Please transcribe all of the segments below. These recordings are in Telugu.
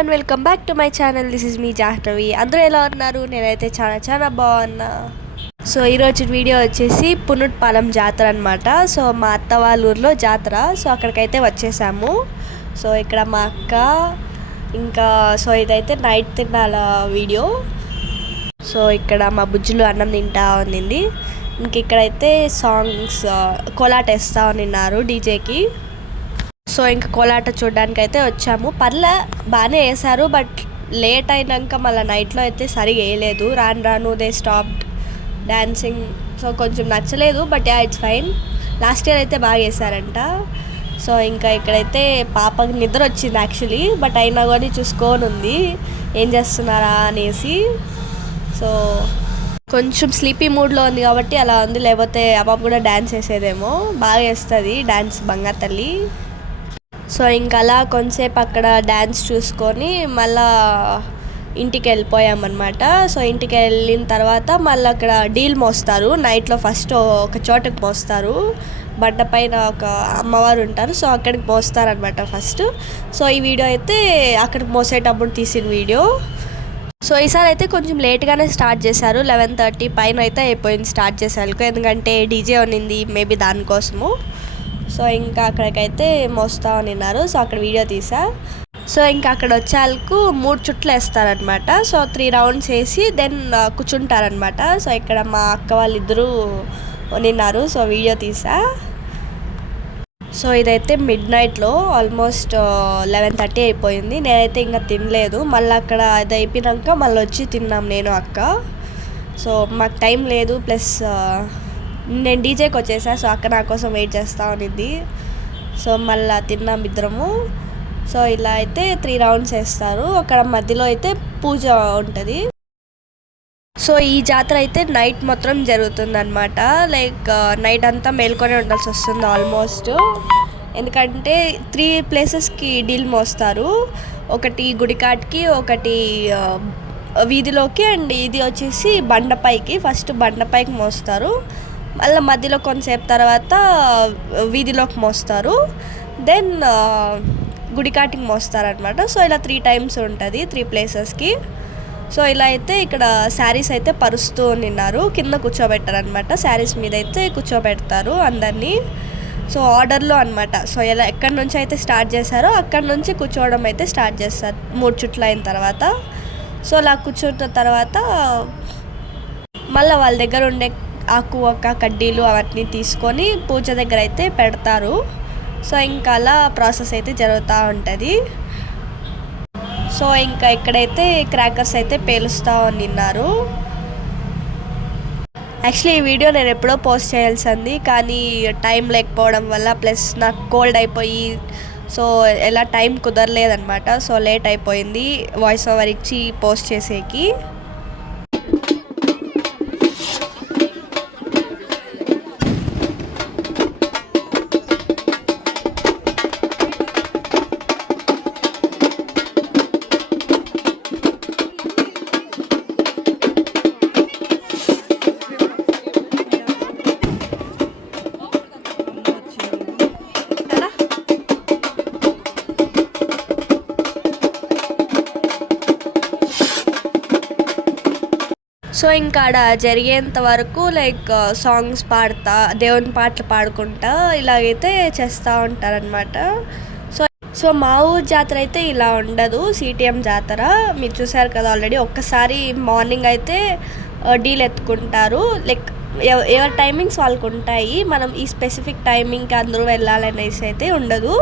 Everyone, welcome back to my channel. This is me Jahnavi. అందరూ ఎలా ఉన్నారు? నేనైతే చాలా బాగున్నా. సో ఈరోజు వీడియో వచ్చేసి పునుట్పాలెం జాతర అనమాట. సో మా అత్త వాళ్ళ ఊర్లో జాతర. సో అక్కడికైతే వచ్చేసాము. సో ఇక్కడ మా అక్క ఇంకా ఇదైతే నైట్ తిన్నాల వీడియో. సో ఇక్కడ మా బుజ్జులు అన్నం తింటా ఉన్నింది. ఇంక ఇక్కడైతే సాంగ్స్ కోలాట వేస్తూ ఉన్నారు డీజేకి. సో ఇంకా కోలాట చూడడానికి అయితే వచ్చాము. బాగానే వేశారు, బట్ లేట్ అయినాక మళ్ళీ నైట్లో అయితే సరిగా వేయలేదు. రాను దే స్టాప్ డాన్సింగ్. సో కొంచెం నచ్చలేదు, but it's fine. Last year అయితే బాగా వేశారంట. సో ఇంకా ఇక్కడైతే పాపకి నిద్ర వచ్చింది యాక్చువల్లీ, బట్ అయినా కానీ చూసుకొని ఉంది ఏం చేస్తున్నారా అనేసి. సో కొంచెం స్లీపీ మూడ్లో ఉంది కాబట్టి అలా ఉంది, లేకపోతే ఆ పాప కూడా డ్యాన్స్ వేసేదేమో. బాగా వేస్తుంది డ్యాన్స్ బంగారు తల్లి. సో ఇంకా అలా కొంతసేపు అక్కడ డ్యాన్స్ చూసుకొని మళ్ళా ఇంటికి వెళ్ళిపోయామన్నమాట. సో ఇంటికి వెళ్ళిన తర్వాత మళ్ళీ అక్కడ డీల్ మోస్తారు. నైట్లో ఫస్ట్ ఒక చోటకి మోస్తారు, బండ పైన ఒక అమ్మవారు ఉంటారు. సో అక్కడికి మోస్తారనమాట ఫస్ట్. సో ఈ వీడియో అయితే అక్కడికి మోసేటప్పుడు తీసిన వీడియో. సో ఈసారి అయితే కొంచెం లేట్గానే స్టార్ట్ చేశారు. 11:30 పైన అయితే అయిపోయింది స్టార్ట్ చేసేందుకు, ఎందుకంటే డీజే ఉన్నింది మేబీ దానికోసము. సో ఇంకా అక్కడికైతే మోస్తా ఉన్నారు. సో అక్కడ వీడియో తీసా. సో ఇంకా అక్కడ వచ్చేందుకు 3 చుట్లు వేస్తారనమాట. సో 3 రౌండ్స్ వేసి దెన్ కూర్చుంటారనమాట. సో ఇక్కడ మా అక్క వాళ్ళిద్దరూ ఉన్నారు. సో వీడియో తీసా. సో ఇదైతే మిడ్నైట్లో ఆల్మోస్ట్ 11:30 అయిపోయింది. నేనైతే ఇంకా తినలేదు. మళ్ళీ అక్కడ అది అయిపోయాక మళ్ళీ వచ్చి తిన్నాం నేను అక్క. సో మాకు టైం లేదు, ప్లస్ నేను డీజేకి వచ్చేసా. సో అక్క నా కోసం వెయిట్ చేస్తూ ఉన్నింది. సో మళ్ళీ తిన్నాం ఇద్దరము. సో ఇలా అయితే 3 రౌండ్స్ వేస్తారు. అక్కడ మధ్యలో అయితే పూజ ఉంటుంది. సో ఈ జాతర అయితే నైట్ మొత్తం జరుగుతుందన్నమాట. లైక్ నైట్ అంతా మేల్కొనే ఉండాల్సి వస్తుంది ఆల్మోస్ట్. ఎందుకంటే 3 ప్లేసెస్కి డీల్ మోస్తారు. ఒకటి గుడికాటికి, ఒకటి వీధిలోకి, అండ్ ఇది వచ్చేసి బండపైకి. ఫస్ట్ బండపైకి మోస్తారు, మళ్ళీ మధ్యలో కొంతసేపు తర్వాత వీధిలోకి మోస్తారు, దెన్ గుడికాటికి మోస్తారనమాట. సో ఇలా 3 టైమ్స్ ఉంటుంది 3 ప్లేసెస్కి. సో ఇలా అయితే ఇక్కడ శారీస్ అయితే పరుస్తూ ఉన్నారు. కింద కూర్చోబెట్టారనమాట. శారీస్ మీద అయితే కూర్చోబెడతారు అందరినీ. సో ఆర్డర్లో అనమాట. సో ఎలా ఎక్కడి నుంచి అయితే స్టార్ట్ చేశారో అక్కడి నుంచి కూర్చోవడం అయితే స్టార్ట్ చేస్తారు 3 చుట్లు అయిన తర్వాత. సో అలా కూర్చున్న తర్వాత మళ్ళీ వాళ్ళ దగ్గర ఉండే ఆకు ఒక్క కడ్డీలు అవన్నీ తీసుకొని పూజ దగ్గర అయితే పెడతారు. సో ఇంకా అలా ప్రాసెస్ అయితే జరుగుతూ ఉంటుంది. సో ఇంకా ఇక్కడైతే క్రాకర్స్ అయితే పేలుస్తూ ఉన్నారు. యాక్చువల్లీ ఈ వీడియో నేను ఎప్పుడో పోస్ట్ చేయాల్సింది, కానీ టైం లేకపోవడం వల్ల, ప్లస్ నాకు కోల్డ్ అయిపోయి సో ఎలా టైం కుదరలేదనమాట. సో లేట్ అయిపోయింది వాయిస్ ఓవర్ ఇచ్చి పోస్ట్ చేసేకి. సో ఇంకా ఆడ జరిగేంత వరకు లైక్ సాంగ్స్ పాడుతా, దేవుని పాటలు పాడుకుంటా ఇలాగైతే చేస్తూ ఉంటారనమాట. సో మా ఊరు జాతర అయితే ఇలా ఉండదు. సిటిఎం జాతర మీరు చూసారు కదా ఆల్రెడీ. ఒక్కసారి మార్నింగ్ అయితే డీల్ ఎత్తుకుంటారు. లైక్ ఎవరి టైమింగ్స్ వాళ్ళకు ఉంటాయి. మనం ఈ స్పెసిఫిక్ టైమింగ్కి అందరూ వెళ్ళాలనేసి అయితే ఉండదు.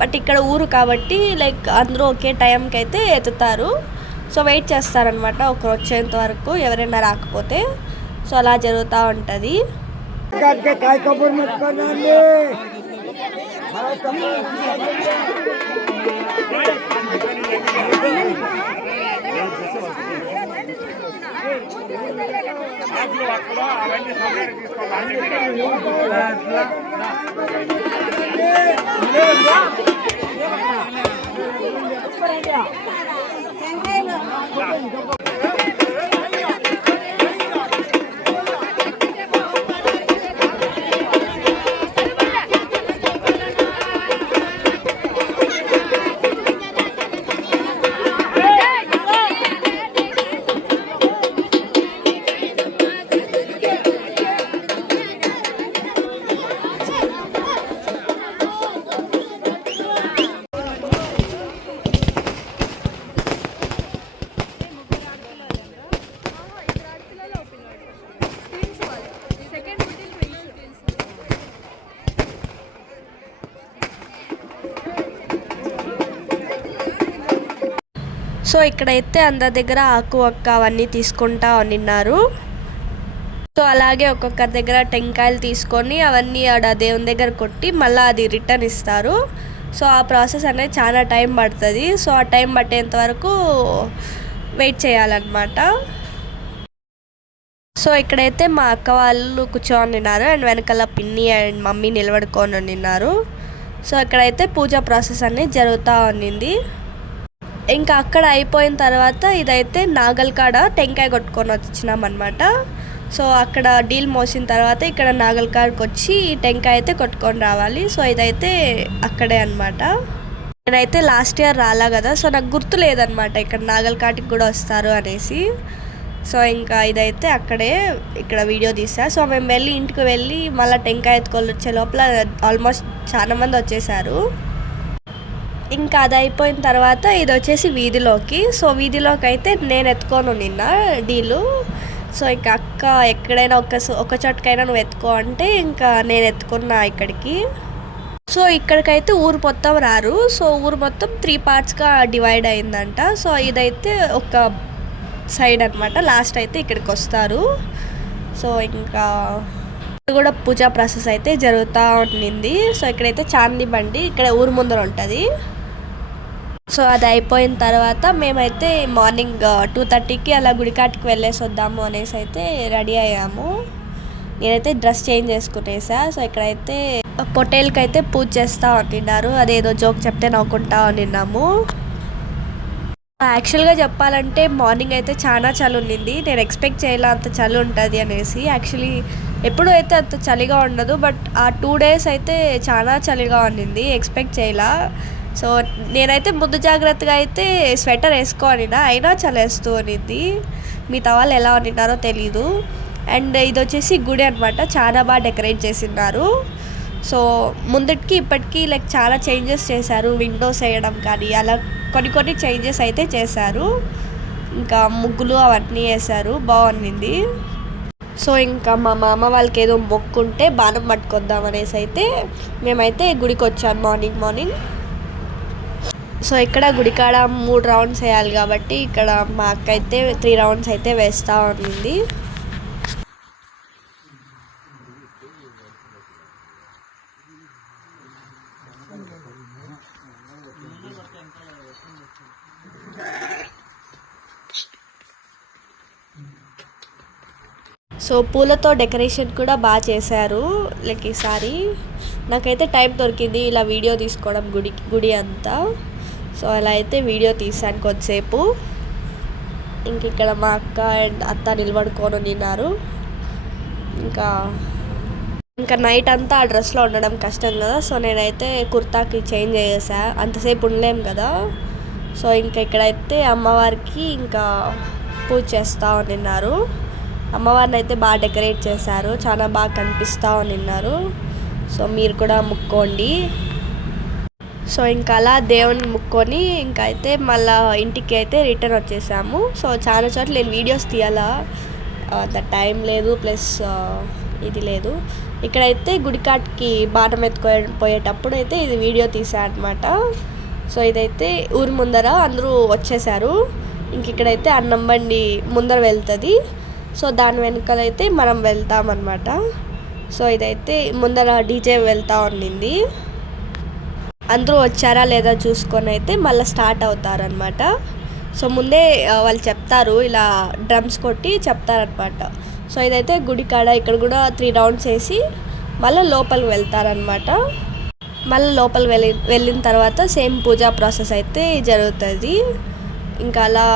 బట్ ఇక్కడ ఊరు కాబట్టి లైక్ అందరూ ఒకే టైంకి అయితే ఎత్తుతారు. సో వెయిట్ చేస్తారనమాట ఒకరు వచ్చేంత వరకు, ఎవరైనా రాకపోతే. సో అలా జరుగుతూ ఉంటుంది. సో ఇక్కడైతే అందరి దగ్గర ఆకు ఒక్క అవన్నీ తీసుకుంటా ఉన్నారు. సో అలాగే ఒక్కొక్కరి దగ్గర టెంకాయలు తీసుకొని అవన్నీ ఆడ దేవుని దగ్గర కొట్టి మళ్ళీ అది రిటర్న్ ఇస్తారు. సో ఆ ప్రాసెస్ అనేది చాలా టైం పడుతుంది. సో ఆ టైం పట్టేంత వరకు వెయిట్ చేయాలన్నమాట. సో ఇక్కడైతే మా అక్క వాళ్ళు కూర్చొని ఉన్నారు అండ్ వెనకాల పిన్ని అండ్ మమ్మీ నిలబడుకొని ఉన్నారు. సో ఇక్కడైతే పూజా ప్రాసెస్ అనేది జరుగుతూ ఉన్నింది. ఇంకా అక్కడ అయిపోయిన తర్వాత ఇదైతే నాగల్ కాడ టెంకాయ కొట్టుకొని వచ్చినామన్నమాట. సో అక్కడ డీల్ మోసిన తర్వాత ఇక్కడ నాగల్ కాడకి వచ్చి టెంకాయ అయితే కొట్టుకొని రావాలి. సో ఇదైతే అక్కడే అనమాట. నేనైతే లాస్ట్ ఇయర్ రాలా కదా, సో నాకు గుర్తు లేదనమాట ఇక్కడ నాగల్ కాటికి కూడా వస్తారు అనేసి. సో ఇంకా ఇదైతే అక్కడే ఇక్కడ వీడియో తీసా. సో మేము ఇంటికి వెళ్ళి మళ్ళీ టెంకాయ ఎత్తుకొని వచ్చే లోపల ఆల్మోస్ట్ చాలా మంది వచ్చేసారు. ఇంకా అది అయిపోయిన తర్వాత ఇది వచ్చేసి వీధిలోకి. సో వీధిలోకి అయితే నేను ఎత్తుకొని నిన్న డీలు. సో ఇంకా అక్క ఎక్కడైనా ఒక చోటుకైనా నువ్వు ఎత్తుకో అంటే ఇంకా నేను ఎత్తుకున్నా ఇక్కడికి. సో ఇక్కడికైతే ఊరు మొత్తం రారు. సో ఊరు మొత్తం 3 పార్ట్స్గా డివైడ్ అయిందంట. సో ఇదైతే ఒక సైడ్ అనమాట. లాస్ట్ అయితే ఇక్కడికి వస్తారు. సో ఇంకా కూడా పూజా ప్రాసెస్ అయితే జరుగుతూ ఉండింది. సో ఇక్కడైతే చాందీ బండి ఇక్కడ ఊరు ముందర ఉంటుంది. సో అది అయిపోయిన తర్వాత మేమైతే మార్నింగ్ 2:30కి అలా గుడికాటికి వెళ్ళేసి వద్దాము అనేసి అయితే రెడీ అయ్యాము. నేనైతే డ్రెస్ చేంజ్ చేసుకునేసా. సో ఇక్కడైతే పొట్టేల్కి అయితే పూజ చేస్తూ ఉంటున్నారు. అదేదో జోక్ చెప్తే నవ్వుకుంటా ఉన్నాము. యాక్చువల్గా చెప్పాలంటే మార్నింగ్ అయితే చాలా చలి ఉండింది. నేను ఎక్స్పెక్ట్ చేయలే అంత చలి ఉంటుంది అనేసి. యాక్చువల్లీ ఎప్పుడు అయితే అంత చలిగా ఉండదు, బట్ ఆ 2 days అయితే చాలా చలిగా ఉండింది. ఎక్స్పెక్ట్ చేయలే. సో నేనైతే ముందు జాగ్రత్తగా అయితే స్వెటర్ వేసుకోనినా, అయినా చలేస్తూ ఉన్నింది. మిగతా వాళ్ళు ఎలా ఉన్నారో తెలీదు. అండ్ ఇది వచ్చేసి గుడి అనమాట. చాలా బాగా డెకరేట్ చేసినారు. సో ముందుకి ఇప్పటికీ చాలా చేంజెస్ చేశారు. విండోస్ వేయడం కానీ అలా కొన్ని చేంజెస్ అయితే చేశారు. ఇంకా ముగ్గులు అవన్నీ వేశారు, బాగుంది. సో ఇంకా మా మామ వాళ్ళకి ఏదో మొక్కుంటే బాణం పట్టుకొద్దాం అనేసి అయితే మేమైతే గుడికి వచ్చాను మార్నింగ్. సో ఇక్కడ గుడికాడ 3 రౌండ్స్ వేయాలి కాబట్టి ఇక్కడ మా అక్క అయితే 3 రౌండ్స్ అయితే వేస్తూ ఉంది. సో పూలతో డెకరేషన్ కూడా బాగా చేశారు ఈసారి. నాకైతే టైం దొరికింది ఇలా వీడియో తీసుకోవడం గుడి అంతా. సో అలా అయితే వీడియో తీసాను కొద్దిసేపు. ఇంక ఇక్కడ మా అక్క అండ్ అత్త నిలబడుకొని ఉన్నారు. ఇంకా నైట్ అంతా ఆ డ్రెస్లో ఉండడం కష్టం కదా. సో నేనైతే కుర్తాకి చేంజ్ చేసా, అంతసేపు ఉండలేం కదా. సో ఇంకా ఇక్కడైతే అమ్మవారికి ఇంకా పూజ చేస్తూ ఉన్నారు. అమ్మవారిని అయితే బాగా డెకరేట్ చేశారు, చాలా బాగా కనిపిస్తూ ఉన్నారు. సో మీరు కూడా ముక్కోండి. సో ఇంకా అలా దేవుని ముక్కొని ఇంకా అయితే మళ్ళీ ఇంటికి అయితే రిటర్న్ వచ్చేసాము. సో చాలా చోట్ల నేను వీడియోస్ తీయాలా, అంత టైం లేదు, ప్లస్ ఇది లేదు. ఇక్కడైతే గుడికాటికి బాణం పోయేటప్పుడు అయితే ఇది వీడియో తీసా అనమాట. సో ఇదైతే ఊరి ముందర అందరూ వచ్చేసారు. ఇంక ఇక్కడైతే అన్నం బండి ముందర వెళ్తుంది. సో దాని వెనకాలైతే మనం వెళ్తామన్నమాట. సో ఇదైతే ముందర డీజే వెళ్తూ ఉండింది. అందరూ వచ్చారా లేదా చూసుకొని అయితే మళ్ళీ స్టార్ట్ అవుతారనమాట. సో ముందే వాళ్ళు చెప్తారు, ఇలా డ్రమ్స్ కొట్టి చెప్తారనమాట. సో ఇదైతే గుడి కాడ ఇక్కడ కూడా 3 రౌండ్స్ వేసి మళ్ళీ లోపలికి వెళ్తారనమాట. మళ్ళీ లోపలికి వెళ్ళిన తర్వాత సేమ్ పూజా ప్రాసెస్ అయితే జరుగుతుంది. ఇంకా అలా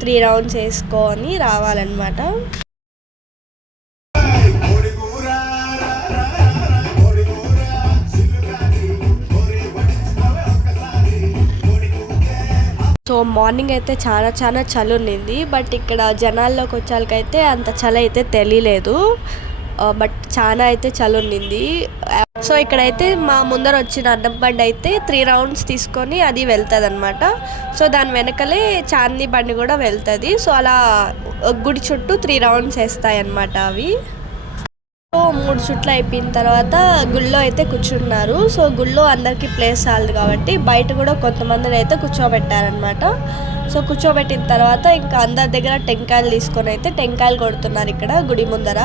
3 రౌండ్స్ వేసుకొని రావాలన్నమాట. సో మార్నింగ్ అయితే చాలా చలి ఉన్నింది. బట్ ఇక్కడ జనాల్లోకి వచ్చాకైతే అంత చలి అయితే తెలియలేదు. బట్ చాలా అయితే చలి ఉన్నింది. సో ఇక్కడైతే మా ముందర వచ్చిన అన్నం బండి అయితే 3 రౌండ్స్ తీసుకొని అది వెళ్తుంది అనమాట. సో దాని వెనకలే చాందీ బండి కూడా వెళ్తుంది. సో అలా గుడి చుట్టూ 3 రౌండ్స్ వేస్తాయి అన్నమాట అవి. సో 3 చుట్లు అయిపోయిన తర్వాత గుళ్ళో అయితే కూర్చున్నారు. సో గుళ్ళో అందరికీ ప్లేస్ చాలదు కాబట్టి బయట కూడా కొంతమందిని అయితే కూర్చోబెట్టారనమాట. సో కూర్చోబెట్టిన తర్వాత ఇంకా అందరి దగ్గర టెంకాయలు తీసుకొని అయితే టెంకాయలు కొడుతున్నారు ఇక్కడ గుడి ముందర.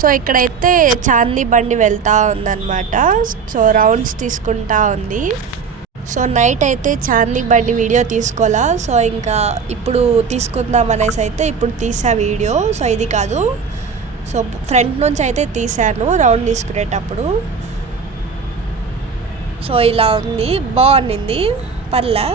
సో ఇక్కడైతే చాందీ బండి వెళ్తూ ఉందన్నమాట. సో రౌండ్స్ తీసుకుంటా ఉంది. సో నైట్ అయితే చాందీ బండి వీడియో తీసుకోవాలా. సో ఇంకా ఇప్పుడు తీసుకుందాం అనేసి అయితే ఇప్పుడు తీసా వీడియో. సో ఇది కాదు, సో ఫ్రంట్ నుంచి అయితే తీసాను రౌండ్ తీసుకునేటప్పుడు. సో ఇలా ఉంది, బాగుంది, పర్లే.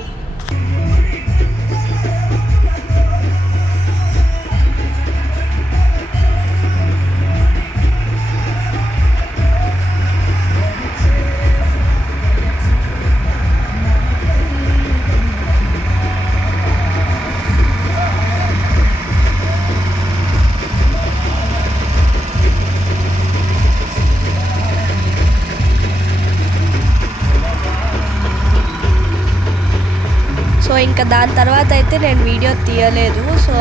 సో ఇంకా దాని తర్వాత అయితే నేను వీడియో తీయలేదు. సో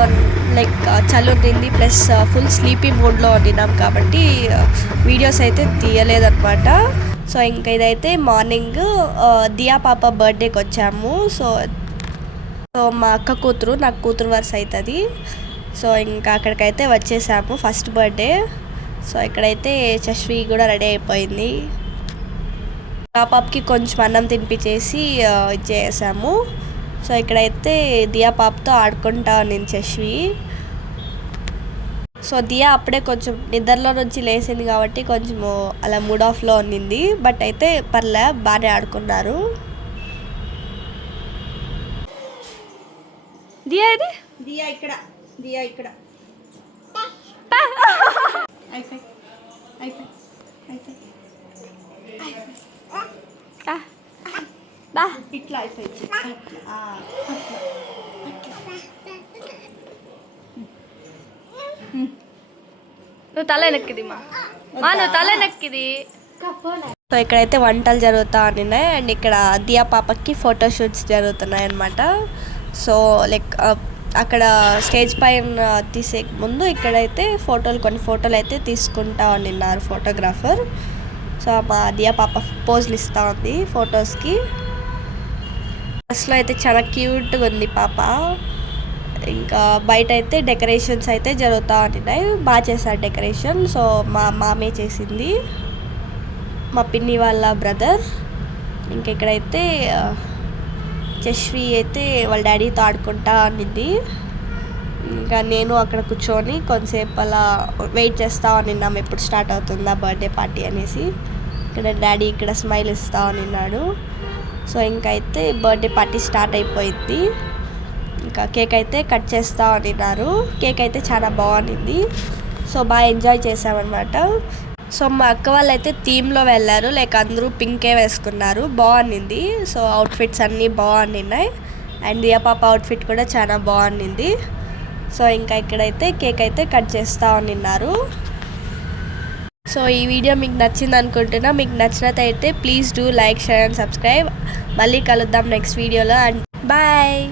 లైక్ చలి ఉండింది, ప్లస్ ఫుల్ స్లీపీ మూడ్లో ఉండినాం కాబట్టి వీడియోస్ అయితే తీయలేదన్నమాట. సో ఇంకా ఇదైతే మార్నింగ్ దియా పాప బర్త్డేకి వచ్చాము. సో మా అక్క కూతురు, నాకు కూతురు వరుస అవుతుంది. సో ఇంకా అక్కడికైతే వచ్చేసాము, ఫస్ట్ బర్త్డే. సో ఇక్కడైతే చశ్వి కూడా రెడీ అయిపోయింది. ఆ పాపకి కొంచెం అన్నం తినిపించేసి ఇచ్చేసాము. సో ఇక్కడైతే దియా పాపతో ఆడుకుంటా నేను చశ్వి. సో దియా అప్పుడే కొంచెం నిద్రలో నుంచి లేచింది కాబట్టి కొంచెము అలా మూడ్ ఆఫ్లో ఉన్నింది. బట్ అయితే పర్లే, బాగానే ఆడుకున్నారు. దియా ఇది దియా ఇక్కడ, దియా ఇక్కడ ఇట్లా అయిపోయింది. నువ్వు తల నెక్కిది నువ్వు తల నెక్కిది. సో ఇక్కడైతే వంటలు జరుగుతూ ఉన్నాయి అండ్ ఇక్కడ దియా పాపకి ఫోటోషూట్స్ జరుగుతున్నాయి అన్నమాట. సో లైక్ అక్కడ స్టేజ్ పైన తీసే ముందు ఇక్కడైతే కొన్ని ఫోటోలు అయితే తీసుకుంటా ఉన్నారు ఫోటోగ్రాఫర్. సో మా దియా పాప పోజులు ఇస్తూ ఉంది ఫొటోస్కి. ఫస్ట్లో అయితే చాలా క్యూట్గా ఉంది పాప. ఇంకా బయట అయితే డెకరేషన్స్ అయితే జరుగుతూ ఉంటున్నాయి, బాగా చేశారు డెకరేషన్. సో మా మామే చేసింది, మా పిన్ని వాళ్ళ బ్రదర్. ఇంకా ఇక్కడైతే చశ్వి అయితే వాళ్ళ డాడీతో ఆడుకుంటా ఉన్నింది. ఇంకా నేను అక్కడ కూర్చొని కొంతసేపు అలా వెయిట్ చేస్తూ ఉన్నాం, ఎప్పుడు స్టార్ట్ అవుతుందా బర్త్డే పార్టీ అనేసి. ఇక్కడ డాడీ ఇక్కడ స్మైల్ ఇస్తూ ఉన్నాడు. సో ఇంకైతే బర్త్డే పార్టీ స్టార్ట్ అయిపోయింది. ఇంకా కేక్ అయితే కట్ చేస్తూ ఉన్నారు. కేక్ అయితే చాలా బాగుంది. సో బాగా ఎంజాయ్ చేసామన్నమాట. సో మా అక్క వాళ్ళు అయితే థీమ్లో వెళ్ళారు, లైక్ అందరూ పింకే వేసుకున్నారు, బాగుంది. సో అవుట్ఫిట్స్ అన్నీ బాగున్నాయి అండ్ దియా పాప అవుట్ఫిట్ కూడా చాలా బాగుంది. సో ఇంకా ఇక్కడైతే కేక్ అయితే కట్ చేస్తూ ఉన్నారు. సో ఈ వీడియో మీకు నచ్చింది అనుకుంటున్నా. మీకు నచ్చినట్టయితే please do like, share and subscribe. మళ్ళీ కలుద్దాం నెక్స్ట్ వీడియోలో అండ్ బాయ్.